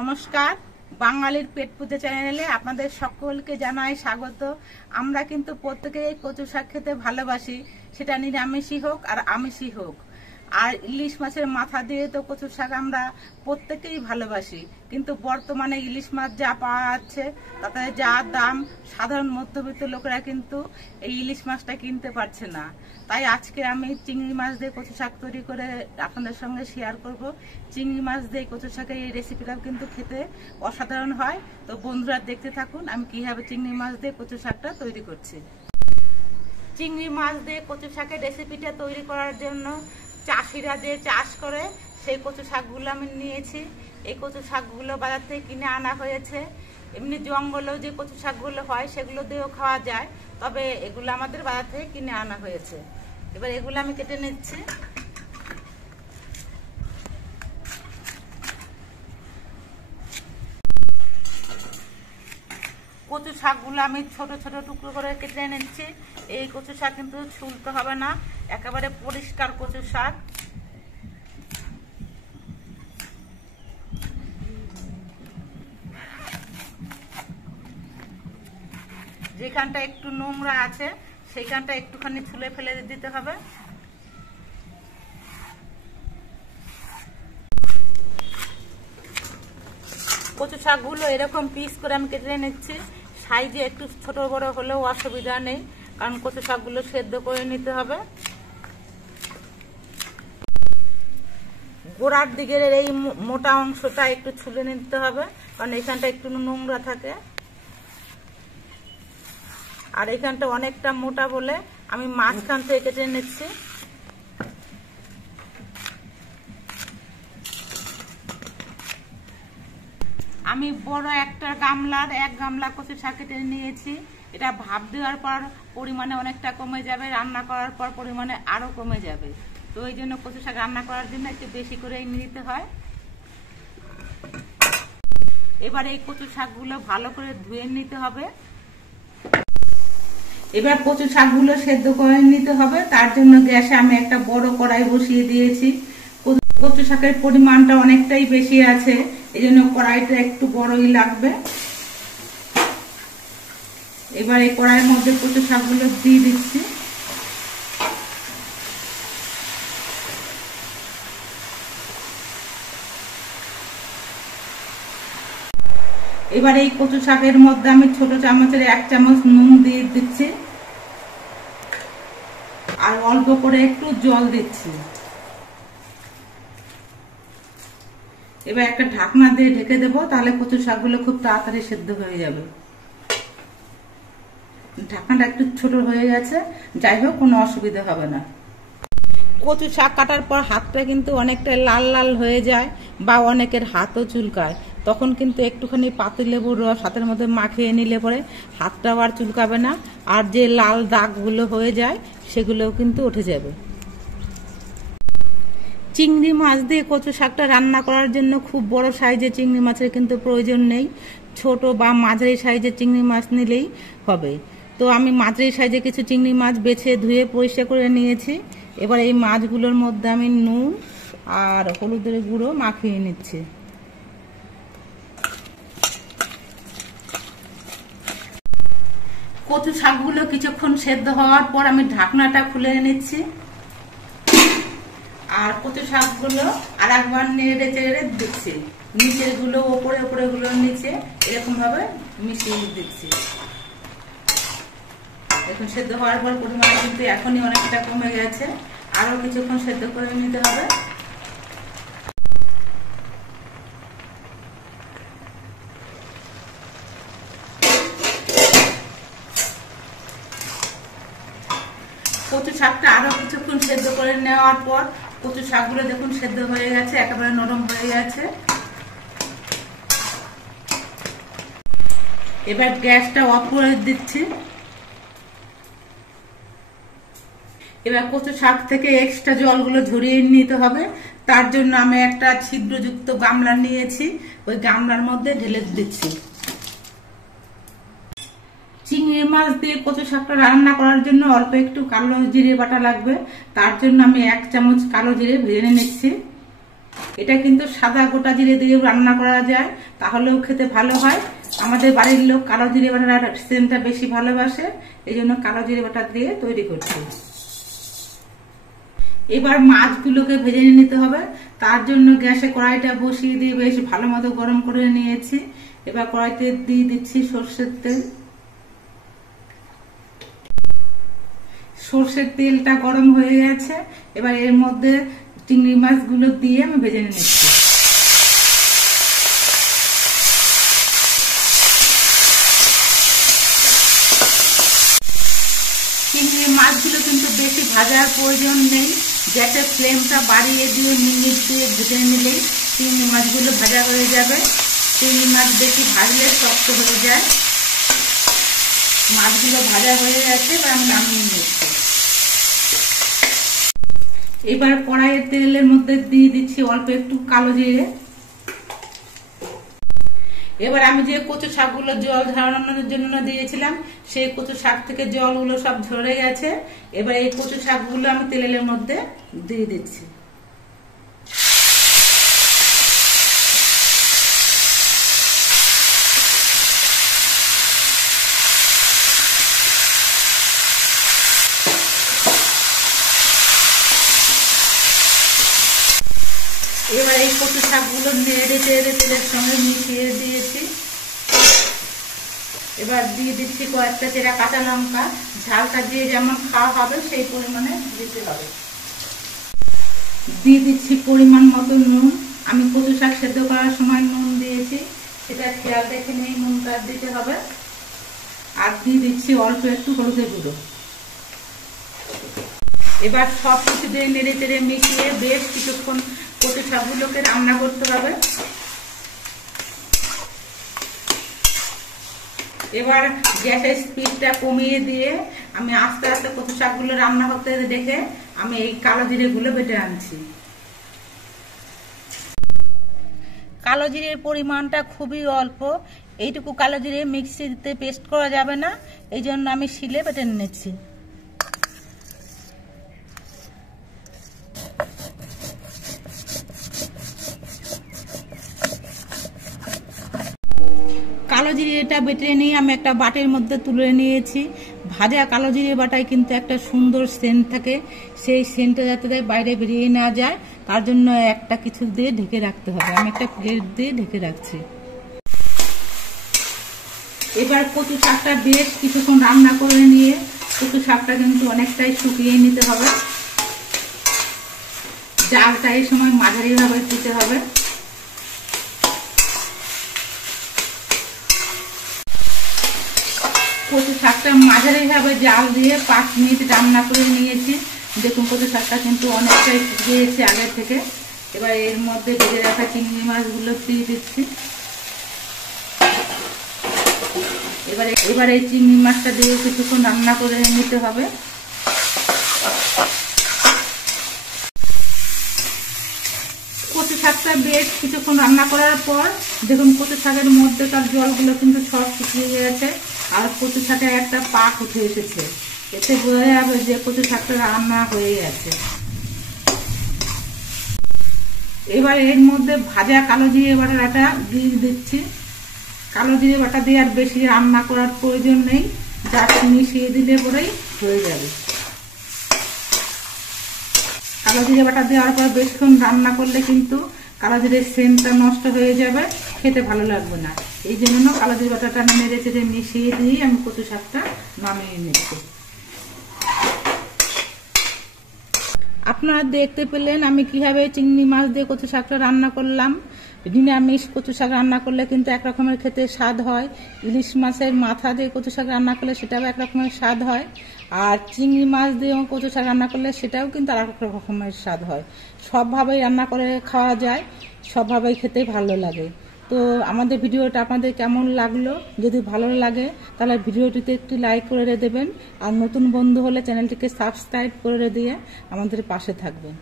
নমস্কার, বাঙালির পেট পুজো চ্যানেলে আপনাদের সকলকে জানাই স্বাগত। আমরা কিন্তু প্রত্যেকেই কচু শাক খেতে ভালোবাসি, সেটা নিরামিষই হোক আর আমিষই হোক। আর ইলিশ মাছের মাথা দিয়ে তো কচু শাক আমরা প্রত্যেকেই ভালোবাসি, কিন্তু বর্তমানে ইলিশ মাছ যা পাওয়া যাচ্ছে তাতে যা দাম, সাধারণ মধ্যবিত্ত লোকেরা কিন্তু এই ইলিশ মাছটা কিনতে পারছে না। তাই আজকে আমি চিংড়ি মাছ দিয়ে কচু শাক তৈরি করে আপনাদের সঙ্গে শেয়ার করব। চিংড়ি মাছ দিয়ে কচু শাকের এই রেসিপিটাও কিন্তু খেতে অসাধারণ হয়। তো বন্ধুরা দেখতে থাকুন আমি কিভাবে চিংড়ি মাছ দিয়ে কচু শাকটা তৈরি করছি। চিংড়ি মাছ দিয়ে কচু শাকের রেসিপিটা তৈরি করার জন্য চাষিরা যে চাষ করে সেই কচু শাকগুলো আমি নিয়েছি। এই কচু শাকগুলো বাজার থেকে কিনে আনা হয়েছে। এমনি জঙ্গলেও যে কচু শাকগুলো হয় সেগুলো দিয়েও খাওয়া যায়, তবে এগুলো আমাদের বাজার থেকে কিনে আনা হয়েছে। এবার এগুলো আমি কেটে নিচ্ছি। কচু শাকগুলো আমি ছোট ছোট টুকরো করে কেটে নিচ্ছি। এই কচু শাক কিন্তু ছুলতে হবে না, একেবারে পরিষ্কার কচু শাক। যেখানটা একটু নোংরা আছে সেইখানটা একটুখানি ছুলে ফেলে দিতে হবে। কচু শাকগুলো এরকম পিস করে আমি কেটে নিচ্ছি। সাইজে একটু ছোট বড় হলেও অসুবিধা নেই, কারণ কচু শাকগুলো সেদ্ধ করে নিতে হবে। গোড়ার দিকের এই মোটা অংশটা একটু ছুলে নিতে হবে, কারণ এখানটা একটু নোংরা থাকে। আর এখানটা অনেকটা মোটা বলে আমি মাঝখান থেকে কেটে নিচ্ছি। আমি বড় একটা গামলার 1 গামলা কচু শাক কেটে নিয়েছি। এটা ভাপ দেওয়ার পর পরিমাণে অনেকটা কমে যাবে, রান্না করার পর পরিমাণে আরো কমে যাবে। তো এই জন্য কচু শাক রান্না করার জন্য একটু বেশি করে নিতে হয়। এবার এই কচু শাকগুলো ভালো করে ধুয়ে নিতে হবে। এবার কচু শাকগুলো সেদ্ধ করে নিতে হবে। তার জন্য গ্যাসে আমি একটা বড় কড়াই বসিয়ে দিয়েছি। কচু শাকের পরিমাণটা অনেকটাই বেশি আছে, এই জন্য কড়াইটা একটু বড়ই লাগবে। এবার এই কড়াইয়ের মধ্যে কচু শাকগুলো দিয়ে দিচ্ছি। এবার এই কচু শাকের মধ্যে আমি ছোট চামচের 1 চামচ নুন দিয়ে দিচ্ছি, আর অল্প করে একটু জল দিচ্ছি। এবার একটা ঢাকনা দিয়ে ঢেকে দেবো, তাহলে কচু শাকগুলো খুব তাড়াতাড়ি সেদ্ধ হয়ে যাবে। ঢাকনাটা একটু ছোট হয়ে গেছে, যাই হোক কোনো অসুবিধা হবে না। কচু শাক কাটার পর হাতটা কিন্তু অনেকটা লাল লাল হয়ে যায়, বা অনেকের হাতও চুলকায়। তখন কিন্তু একটুখানি পাতিলেবুর রস হাতের মধ্যে মাখিয়ে নিলে পরে হাতটাও আর চুলকাবে না, আর যে লাল দাগগুলো হয়ে যায় সেগুলোও কিন্তু উঠে যাবে। চিংড়ি মাছ দিয়ে কচু শাকটা রান্না করার জন্য খুব বড় সাইজের চিংড়ি মাছের কিন্তু প্রয়োজন নেই, ছোট বা মাঝারি সাইজের চিংড়ি মাছ নিলেই হবে। তো আমি মাঝারি সাইজে কিছু চিংড়ি মাছ বেছে ধুয়ে পরিষ্কার করে নিয়েছি। এবার এই মাছগুলোর মধ্যে আমি নুন আর হলুদের গুঁড়ো মাখিয়ে নিচ্ছি। কচু শাকগুলো কিছুক্ষণ সেদ্ধ হওয়ার পর আমি ঢাকনাটা খুলে নিচ্ছি, আর কচু শাকগুলো আর একবার নেড়ে চেড়ে দিচ্ছি। নিচের গুলো ওপরে, ওপরে গুলো নিচে, এরকম ভাবে মিশিয়ে দিচ্ছি। এখন সেদ্ধ হওয়ার পর পরিমাণ কিন্তু এখনই অনেকটা কমে গেছে, আরো কিছুক্ষণ সেদ্ধ করে নিতে হবে। কচু শাকটা আরো কিছুক্ষণ সেদ্ধ করে নেওয়ার পর কচু শাকগুলো দেখুন সেদ্ধ হয়ে গেছে, একেবারে নরম হয়ে গেছে। এবার গ্যাসটা অফ করে দিচ্ছি। এবার কচু শাক থেকে এক্সট্রা জলগুলো ঝরিয়ে নিতে হবে। তার জন্য আমি একটা ছিদ্রযুক্ত গামলা নিয়েছি, ওই গামলার মধ্যে ঢেলে দিচ্ছি। চিংড়ি মাছ দিয়ে কচু শাকটা রান্না করার জন্য অল্প একটু কালো জিরে বাটা লাগবে। তার জন্য আমি 1 চামচ কালো জিরে ভেজে নিচ্ছি। এটা কিন্তু সাদা গোটা জিরে দিয়ে রান্না করা যায়, তাহলেও খেতে ভালো হয়। আমাদের বাড়ির লোক কালো জিরে বাটার সেন্টটা বেশি ভালোবাসে, এই জন্য কালো জিরে বাটা দিয়ে তৈরি করছি। এবার মাছগুলোকে ভেজে নিতে হবে। তার জন্য গ্যাসে কড়াইটা বসিয়ে দিয়ে বেশ ভালো মতো গরম করে নিয়েছি। এবার কড়াইতে দিয়ে দিচ্ছি সর্ষের তেল। সর্ষের তেলটা গরম হয়ে গেছে, এবার এর মধ্যে চিংড়ি মাছগুলো দিয়ে আমি ভেজে নিচ্ছি। চিংড়ি মাছগুলো কিন্তু বেশি ভাজার প্রয়োজন নেই, গ্যাসের ফ্লেমটা বাড়িয়ে দিয়ে মিনিট দিয়ে ভেজে নিলেই চিংড়ি মাছগুলো ভাজা হয়ে যাবে। চিংড়ি মাছ বেশি ভাজলে শক্ত হয়ে যায়। মাছগুলো ভাজা হয়ে গেছে, এবার আমি নামিয়ে নিচ্ছি। এবার কড়াইয়ের তেলের মধ্যে দিয়ে দিচ্ছি অল্প একটু কালো জিরে। এবার আমি যে কচু শাকগুলো জল ঝরানোর জন্য দিয়েছিলাম, সেই কচু শাক থেকে জলগুলো সব ঝরে গেছে। এবার এই কচু শাকগুলো আমি তেলের মধ্যে দিয়ে দিচ্ছি। এবার এই কচু শাকগুলো নেড়ে চেড়ে তেলের সঙ্গে মিশিয়ে দিয়েছি। এবার দিয়ে দিচ্ছি কয়েকটা চেরা কাঁচা লঙ্কা। ঝালটা দিয়ে যেমন খাওয়া হবে সেই পরিমাণে দিতে হবে। দিয়ে দিচ্ছি পরিমাণ মতো নুন। আমি কচু শাক সেদ্ধ করার সময় নুন দিয়েছি, সেটা খেয়াল রেখে নিয়ে নুনটা দিতে হবে। আর দিয়ে দিচ্ছি অল্প একটু হলুদের গুঁড়ো। এবার সব কিছু দিয়ে নেড়ে চেড়ে মিশিয়ে বেশ কিছুক্ষণ কচু শাকগুলোকে রান্না করতে হবে। এবার গ্যাসের স্পিডটা কমিয়ে দিয়ে আমি আস্তে আস্তে কচু শাকগুলো রান্না হতে দেখে আমি এই কালো জিরে গুলো বেটে আনছি। কালো জিরের পরিমাণটা খুবই অল্প, এইটুকু কালো জিরে মিক্সিতে পেস্ট করা যাবে না, এই জন্য আমি শিলে বেটে নিচ্ছি। কালো জিরেটা বেটে নিয়ে আমি একটা বাটির মধ্যে তুলে নিয়েছি। ভাজা কালো জিরে বাটায় কিন্তু একটা সুন্দর সেন্ট থাকে, সেই সেন্টটা যাতে বাইরে বেরিয়ে না যায় তার জন্য একটা কিছু দিয়ে ঢেকে রাখতে হবে। আমি একটা প্লেট দিয়ে ঢেকে রাখছি। এবার কচু শাকটা বেশ কিছুক্ষণ রান্না করে নিয়ে কচু শাকটা কিন্তু অনেকটাই শুকিয়ে নিতে হবে। জালটা এই সময় মাঝারি ভাবে দিতে হবে। কচু শাকটা মাঝারি ভাবে জাল দিয়ে 5 মিনিট রান্না করে নিয়েছি। দেখুন কচু শাকটা কিন্তু অনেকটাই শুকিয়েছে আগে থেকে। এবার এর মধ্যে ভেজে রাখা চিংড়ি মাছগুলো দিয়ে দিচ্ছি। এবার এই চিংড়ি মাছটা দিয়ে কিছুক্ষণ রান্না করে নিতে হবে। কচু শাকটা বেশ কিছুক্ষণ রান্না করার পর দেখুন কচু শাকের মধ্যেকার জলগুলো কিন্তু সব শুকিয়ে গেছে আর কচু শাকে একটা পাক উঠে এসেছে। এতে বোঝা যাবে যে কচু শাকটা রান্না হয়ে গেছে। এবার এর মধ্যে ভাজা কালো জিরে বাটাটা দিয়ে দিচ্ছি। কালো জিরে বাটা দিয়ে আর বেশি রান্না করার প্রয়োজন নেই, জাস্ট মিশিয়ে দিলে পরেই হয়ে যাবে। কালো জিরে বাটা দেওয়ার পর বেশিক্ষণ রান্না করলে কিন্তু কালো জিরের সেন্টটা নষ্ট হয়ে যাবে, খেতে ভালো লাগবে না। এই জন্য কালো জিরে বাটাটা নেড়ে চেড়ে মিশিয়ে দিয়ে আমি কচু শাকটা নামিয়ে নিচ্ছি। আপনারা দেখতে পেলেন আমি কিভাবে চিংড়ি মাছ দিয়ে কচু শাকটা রান্না করলাম। নিরামিষ কচু শাক রান্না করলে কিন্তু একরকমের খেতে স্বাদ হয়, ইলিশ মাছের মাথা দিয়ে কচু শাক রান্না করলে সেটাও একরকমের স্বাদ হয়, আর চিংড়ি মাছ দিয়েও কচু শাক রান্না করলে সেটাও কিন্তু আর এক রকমের স্বাদ হয়। সবভাবেই রান্না করে খাওয়া যায়, সবভাবেই খেতে ভালো লাগে। তো আমাদের ভিডিওটা আপনাদের কেমন লাগলো? যদি ভালো লাগে তাহলে ভিডিওটিতে একটু লাইক করে দেবেন, আর নতুন বন্ধু হলে চ্যানেলটিকে সাবস্ক্রাইব করে দিয়ে আমাদের পাশে থাকবেন।